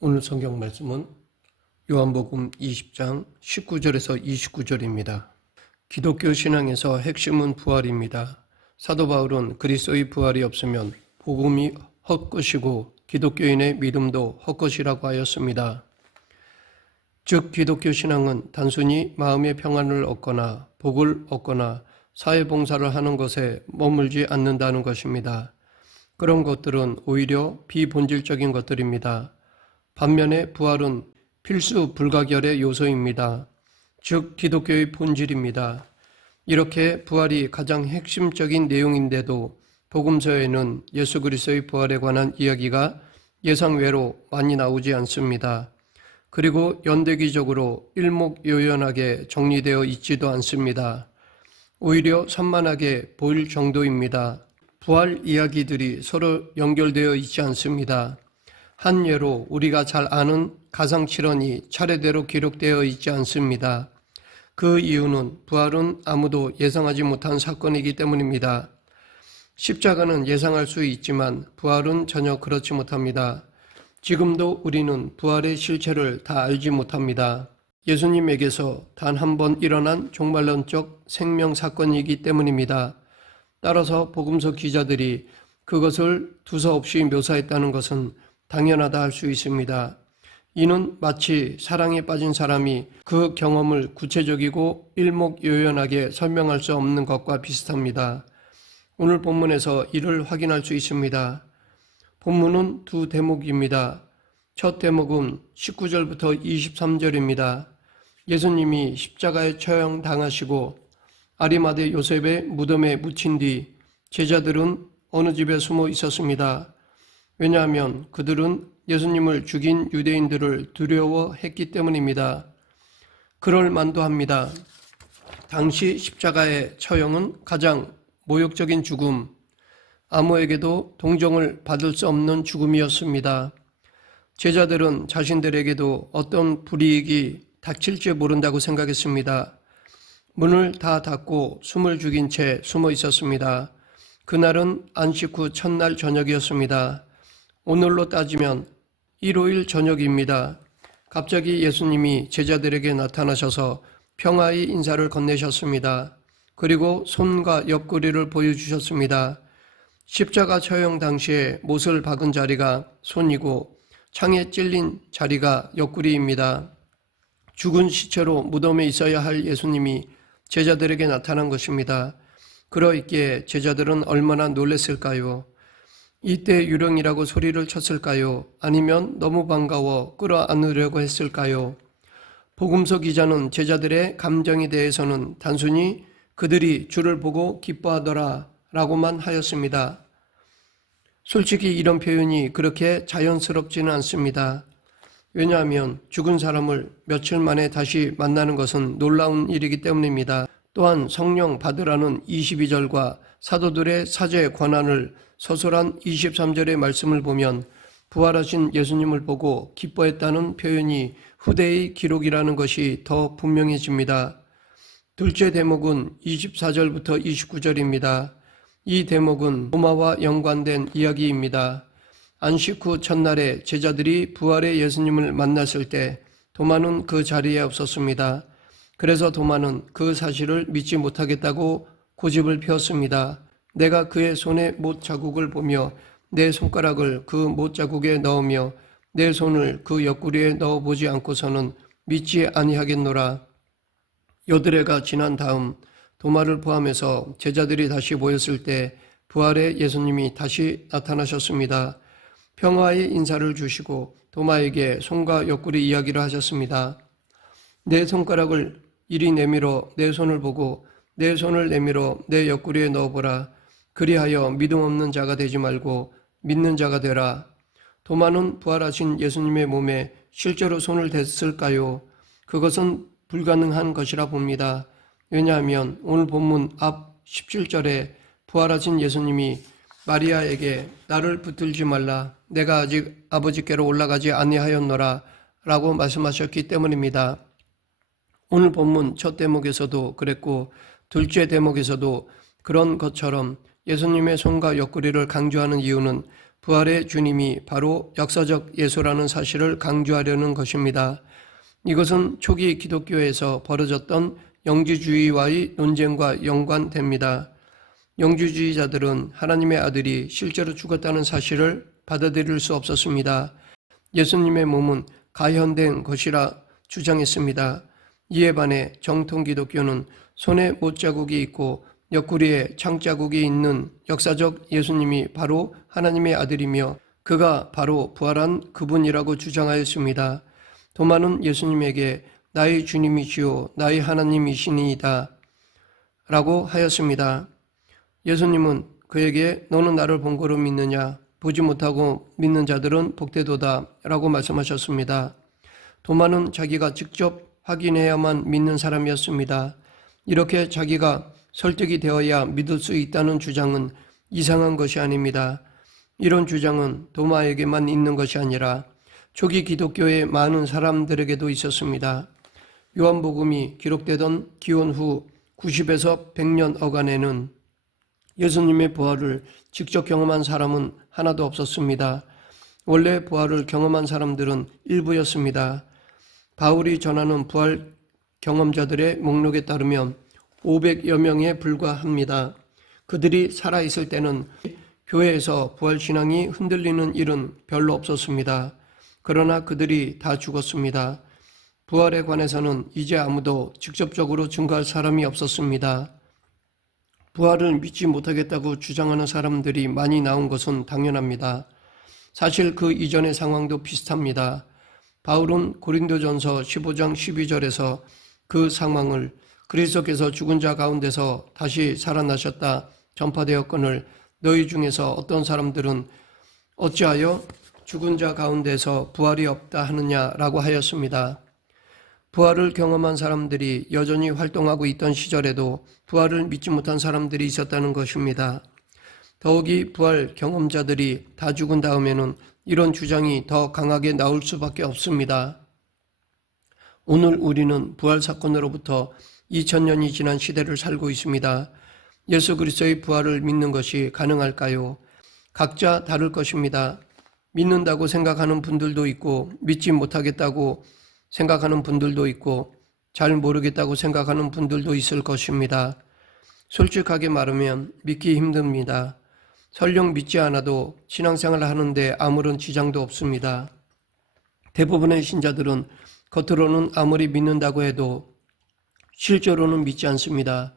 오늘 성경 말씀은 요한복음 20장 19절에서 29절입니다. 기독교 신앙에서 핵심은 부활입니다. 사도 바울은 그리스도의 부활이 없으면 복음이 헛것이고 기독교인의 믿음도 헛것이라고 하였습니다. 즉 기독교 신앙은 단순히 마음의 평안을 얻거나 복을 얻거나 사회봉사를 하는 것에 머물지 않는다는 것입니다. 그런 것들은 오히려 비본질적인 것들입니다. 반면에 부활은 필수 불가결의 요소입니다. 즉 기독교의 본질입니다. 이렇게 부활이 가장 핵심적인 내용인데도 복음서에는 예수 그리스도의 부활에 관한 이야기가 예상외로 많이 나오지 않습니다. 그리고 연대기적으로 일목요연하게 정리되어 있지도 않습니다. 오히려 산만하게 보일 정도입니다. 부활 이야기들이 서로 연결되어 있지 않습니다. 한 예로 우리가 잘 아는 가상칠언이 차례대로 기록되어 있지 않습니다. 그 이유는 부활은 아무도 예상하지 못한 사건이기 때문입니다. 십자가는 예상할 수 있지만 부활은 전혀 그렇지 못합니다. 지금도 우리는 부활의 실체를 다 알지 못합니다. 예수님에게서 단 한 번 일어난 종말론적 생명 사건이기 때문입니다. 따라서 복음서 기자들이 그것을 두서없이 묘사했다는 것은 당연하다 할 수 있습니다. 이는 마치 사랑에 빠진 사람이 그 경험을 구체적이고 일목요연하게 설명할 수 없는 것과 비슷합니다. 오늘 본문에서 이를 확인할 수 있습니다. 본문은 두 대목입니다. 첫 대목은 19절부터 23절입니다. 예수님이 십자가에 처형당하시고 아리마대 요셉의 무덤에 묻힌 뒤 제자들은 어느 집에 숨어 있었습니다. 왜냐하면 그들은 예수님을 죽인 유대인들을 두려워했기 때문입니다. 그럴 만도 합니다. 당시 십자가의 처형은 가장 모욕적인 죽음, 아무에게도 동정을 받을 수 없는 죽음이었습니다. 제자들은 자신들에게도 어떤 불이익이 닥칠지 모른다고 생각했습니다. 문을 다 닫고 숨을 죽인 채 숨어 있었습니다. 그날은 안식 후 첫날 저녁이었습니다. 오늘로 따지면 일요일 저녁입니다. 갑자기 예수님이 제자들에게 나타나셔서 평화의 인사를 건네셨습니다. 그리고 손과 옆구리를 보여주셨습니다. 십자가 처형 당시에 못을 박은 자리가 손이고 창에 찔린 자리가 옆구리입니다. 죽은 시체로 무덤에 있어야 할 예수님이 제자들에게 나타난 것입니다. 그러있기에 제자들은 얼마나 놀랐을까요? 이때 유령이라고 소리를 쳤을까요? 아니면 너무 반가워 끌어안으려고 했을까요? 복음서 기자는 제자들의 감정에 대해서는 단순히 그들이 주를 보고 기뻐하더라 라고만 하였습니다. 솔직히 이런 표현이 그렇게 자연스럽지는 않습니다. 왜냐하면 죽은 사람을 며칠 만에 다시 만나는 것은 놀라운 일이기 때문입니다. 또한 성령 받으라는 22절과 사도들의 사제 권한을 서술한 23절의 말씀을 보면 부활하신 예수님을 보고 기뻐했다는 표현이 후대의 기록이라는 것이 더 분명해집니다. 둘째 대목은 24절부터 29절입니다. 이 대목은 도마와 연관된 이야기입니다. 안식 후 첫날에 제자들이 부활의 예수님을 만났을 때 도마는 그 자리에 없었습니다. 그래서 도마는 그 사실을 믿지 못하겠다고 고집을 피웠습니다. 내가 그의 손에 못 자국을 보며 내 손가락을 그 못 자국에 넣으며 내 손을 그 옆구리에 넣어보지 않고서는 믿지 아니하겠노라. 여드레가 지난 다음 도마를 포함해서 제자들이 다시 모였을 때 부활의 예수님이 다시 나타나셨습니다. 평화의 인사를 주시고 도마에게 손과 옆구리 이야기를 하셨습니다. 내 손가락을 이리 내밀어 내 손을 보고 내 손을 내밀어 내 옆구리에 넣어보라. 그리하여 믿음 없는 자가 되지 말고 믿는 자가 되라. 도마는 부활하신 예수님의 몸에 실제로 손을 댔을까요? 그것은 불가능한 것이라 봅니다. 왜냐하면 오늘 본문 앞 17절에 부활하신 예수님이 마리아에게 나를 붙들지 말라. 내가 아직 아버지께로 올라가지 아니하였노라 라고 말씀하셨기 때문입니다. 오늘 본문 첫 대목에서도 그랬고 둘째 대목에서도 그런 것처럼 예수님의 손과 옆구리를 강조하는 이유는 부활의 주님이 바로 역사적 예수라는 사실을 강조하려는 것입니다. 이것은 초기 기독교에서 벌어졌던 영지주의와의 논쟁과 연관됩니다. 영지주의자들은 하나님의 아들이 실제로 죽었다는 사실을 받아들일 수 없었습니다. 예수님의 몸은 가현된 것이라 주장했습니다. 이에 반해 정통 기독교는 손에 못자국이 있고 옆구리에 창자국이 있는 역사적 예수님이 바로 하나님의 아들이며 그가 바로 부활한 그분이라고 주장하였습니다. 도마는 예수님에게 나의 주님이시요 나의 하나님이시니이다 라고 하였습니다. 예수님은 그에게 너는 나를 본 거로 믿느냐? 보지 못하고 믿는 자들은 복되도다 라고 말씀하셨습니다. 도마는 자기가 직접 확인해야만 믿는 사람이었습니다. 이렇게 자기가 설득이 되어야 믿을 수 있다는 주장은 이상한 것이 아닙니다. 이런 주장은 도마에게만 있는 것이 아니라 초기 기독교의 많은 사람들에게도 있었습니다. 요한복음이 기록되던 기원 후 90에서 100년 어간에는 예수님의 부활을 직접 경험한 사람은 하나도 없었습니다. 원래 부활을 경험한 사람들은 일부였습니다. 바울이 전하는 부활 경험자들의 목록에 따르면 500여 명에 불과합니다. 그들이 살아있을 때는 교회에서 부활신앙이 흔들리는 일은 별로 없었습니다. 그러나 그들이 다 죽었습니다. 부활에 관해서는 이제 아무도 직접적으로 증거할 사람이 없었습니다. 부활을 믿지 못하겠다고 주장하는 사람들이 많이 나온 것은 당연합니다. 사실 그 이전의 상황도 비슷합니다. 바울은 고린도전서 15장 12절에서 그 상황을 그리스도께서 죽은 자 가운데서 다시 살아나셨다 전파되었거늘 너희 중에서 어떤 사람들은 어찌하여 죽은 자 가운데서 부활이 없다 하느냐라고 하였습니다. 부활을 경험한 사람들이 여전히 활동하고 있던 시절에도 부활을 믿지 못한 사람들이 있었다는 것입니다. 더욱이 부활 경험자들이 다 죽은 다음에는 이런 주장이 더 강하게 나올 수밖에 없습니다. 오늘 우리는 부활 사건으로부터 2000년이 지난 시대를 살고 있습니다. 예수 그리스도의 부활을 믿는 것이 가능할까요? 각자 다를 것입니다. 믿는다고 생각하는 분들도 있고 믿지 못하겠다고 생각하는 분들도 있고 잘 모르겠다고 생각하는 분들도 있을 것입니다. 솔직하게 말하면 믿기 힘듭니다. 설령 믿지 않아도 신앙생활을 하는데 아무런 지장도 없습니다. 대부분의 신자들은 겉으로는 아무리 믿는다고 해도 실제로는 믿지 않습니다.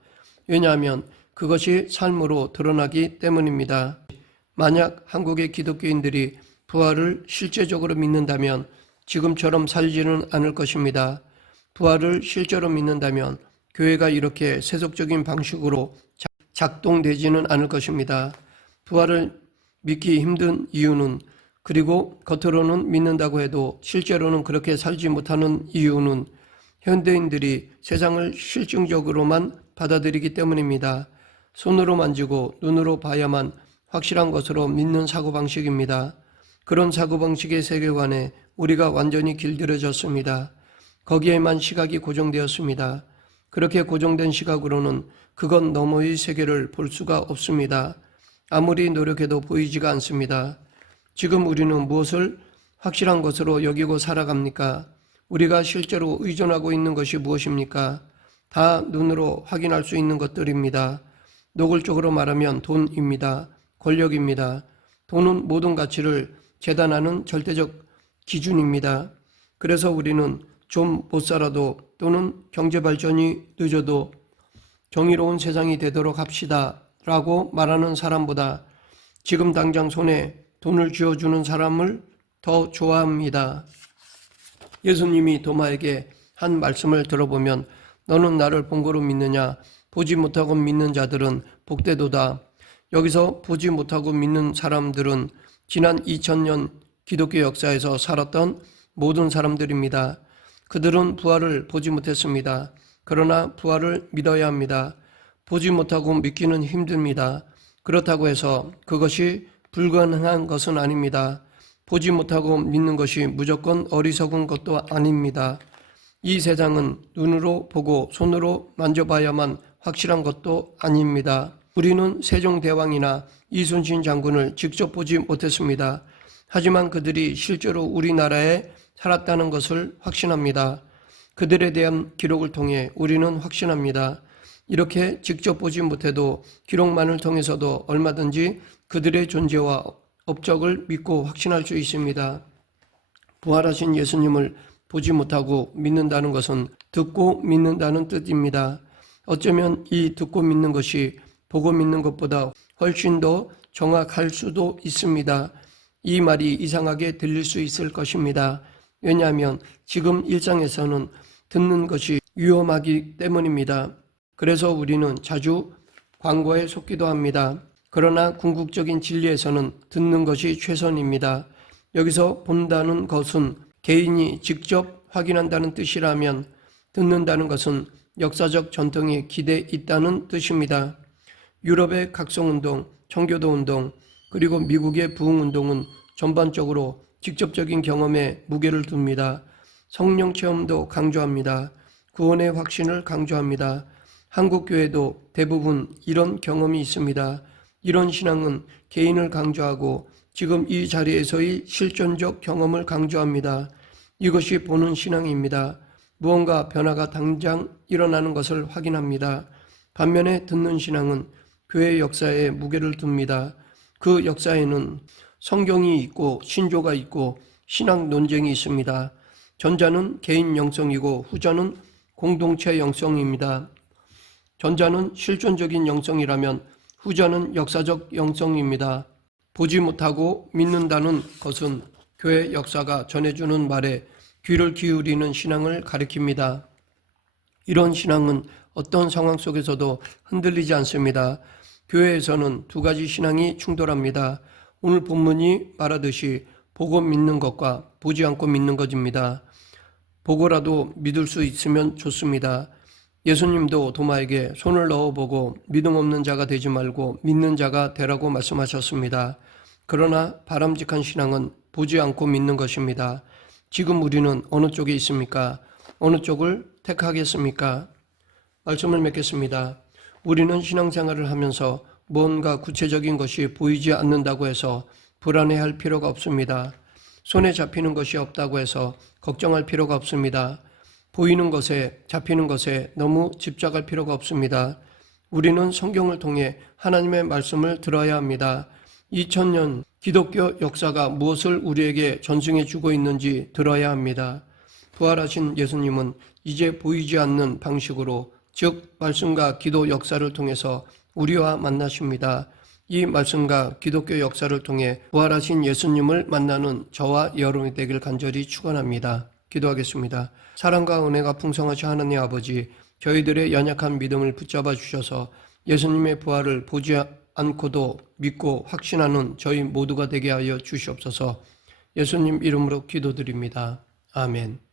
왜냐하면 그것이 삶으로 드러나기 때문입니다. 만약 한국의 기독교인들이 부활을 실제적으로 믿는다면 지금처럼 살지는 않을 것입니다. 부활을 실제로 믿는다면 교회가 이렇게 세속적인 방식으로 작동되지는 않을 것입니다. 부활을 믿기 힘든 이유는 그리고 겉으로는 믿는다고 해도 실제로는 그렇게 살지 못하는 이유는 현대인들이 세상을 실증적으로만 받아들이기 때문입니다. 손으로 만지고 눈으로 봐야만 확실한 것으로 믿는 사고방식입니다. 그런 사고방식의 세계관에 우리가 완전히 길들여졌습니다. 거기에만 시각이 고정되었습니다. 그렇게 고정된 시각으로는 그것 너머의 세계를 볼 수가 없습니다. 아무리 노력해도 보이지가 않습니다. 지금 우리는 무엇을 확실한 것으로 여기고 살아갑니까? 우리가 실제로 의존하고 있는 것이 무엇입니까? 다 눈으로 확인할 수 있는 것들입니다. 노골적으로 말하면 돈입니다. 권력입니다. 돈은 모든 가치를 재단하는 절대적 기준입니다. 그래서 우리는 좀 못 살아도 또는 경제 발전이 늦어도 정의로운 세상이 되도록 합시다 라고 말하는 사람보다 지금 당장 손에 돈을 쥐어주는 사람을 더 좋아합니다. 예수님이 도마에게 한 말씀을 들어보면 너는 나를 본 거로 믿느냐? 보지 못하고 믿는 자들은 복되도다. 여기서 보지 못하고 믿는 사람들은 지난 2000년 기독교 역사에서 살았던 모든 사람들입니다. 그들은 부활을 보지 못했습니다. 그러나 부활을 믿어야 합니다. 보지 못하고 믿기는 힘듭니다. 그렇다고 해서 그것이 불가능한 것은 아닙니다. 보지 못하고 믿는 것이 무조건 어리석은 것도 아닙니다. 이 세상은 눈으로 보고 손으로 만져봐야만 확실한 것도 아닙니다. 우리는 세종대왕이나 이순신 장군을 직접 보지 못했습니다. 하지만 그들이 실제로 우리나라에 살았다는 것을 확신합니다. 그들에 대한 기록을 통해 우리는 확신합니다. 이렇게 직접 보지 못해도 기록만을 통해서도 얼마든지 그들의 존재와 업적을 믿고 확신할 수 있습니다. 부활하신 예수님을 보지 못하고 믿는다는 것은 듣고 믿는다는 뜻입니다. 어쩌면 이 듣고 믿는 것이 보고 믿는 것보다 훨씬 더 정확할 수도 있습니다. 이 말이 이상하게 들릴 수 있을 것입니다. 왜냐하면 지금 일상에서는 듣는 것이 위험하기 때문입니다. 그래서 우리는 자주 광고에 속기도 합니다. 그러나 궁극적인 진리에서는 듣는 것이 최선입니다. 여기서 본다는 것은 개인이 직접 확인한다는 뜻이라면 듣는다는 것은 역사적 전통에 기대 있다는 뜻입니다. 유럽의 각성운동, 청교도 운동, 그리고 미국의 부흥운동은 전반적으로 직접적인 경험에 무게를 둡니다. 성령 체험도 강조합니다. 구원의 확신을 강조합니다. 한국 교회도 대부분 이런 경험이 있습니다. 이런 신앙은 개인을 강조하고 지금 이 자리에서의 실존적 경험을 강조합니다. 이것이 보는 신앙입니다. 무언가 변화가 당장 일어나는 것을 확인합니다. 반면에 듣는 신앙은 교회 역사에 무게를 둡니다. 그 역사에는 성경이 있고 신조가 있고 신앙 논쟁이 있습니다. 전자는 개인 영성이고 후자는 공동체 영성입니다. 전자는 실존적인 영성이라면 후자는 역사적 영성입니다. 보지 못하고 믿는다는 것은 교회 역사가 전해주는 말에 귀를 기울이는 신앙을 가리킵니다. 이런 신앙은 어떤 상황 속에서도 흔들리지 않습니다. 교회에서는 두 가지 신앙이 충돌합니다. 오늘 본문이 말하듯이 보고 믿는 것과 보지 않고 믿는 것입니다. 보고라도 믿을 수 있으면 좋습니다. 예수님도 도마에게 손을 넣어보고 믿음 없는 자가 되지 말고 믿는 자가 되라고 말씀하셨습니다. 그러나 바람직한 신앙은 보지 않고 믿는 것입니다. 지금 우리는 어느 쪽에 있습니까? 어느 쪽을 택하겠습니까? 말씀을 맺겠습니다. 우리는 신앙생활을 하면서 뭔가 구체적인 것이 보이지 않는다고 해서 불안해할 필요가 없습니다. 손에 잡히는 것이 없다고 해서 걱정할 필요가 없습니다. 보이는 것에, 잡히는 것에 너무 집착할 필요가 없습니다. 우리는 성경을 통해 하나님의 말씀을 들어야 합니다. 2000년 기독교 역사가 무엇을 우리에게 전승해 주고 있는지 들어야 합니다. 부활하신 예수님은 이제 보이지 않는 방식으로, 즉 말씀과 기도 역사를 통해서 우리와 만나십니다. 이 말씀과 기독교 역사를 통해 부활하신 예수님을 만나는 저와 여러분이 되길 간절히 축원합니다. 기도하겠습니다. 사랑과 은혜가 풍성하신 하나님 아버지, 저희들의 연약한 믿음을 붙잡아 주셔서 예수님의 부활을 보지 않고도 믿고 확신하는 저희 모두가 되게 하여 주시옵소서. 예수님 이름으로 기도드립니다. 아멘.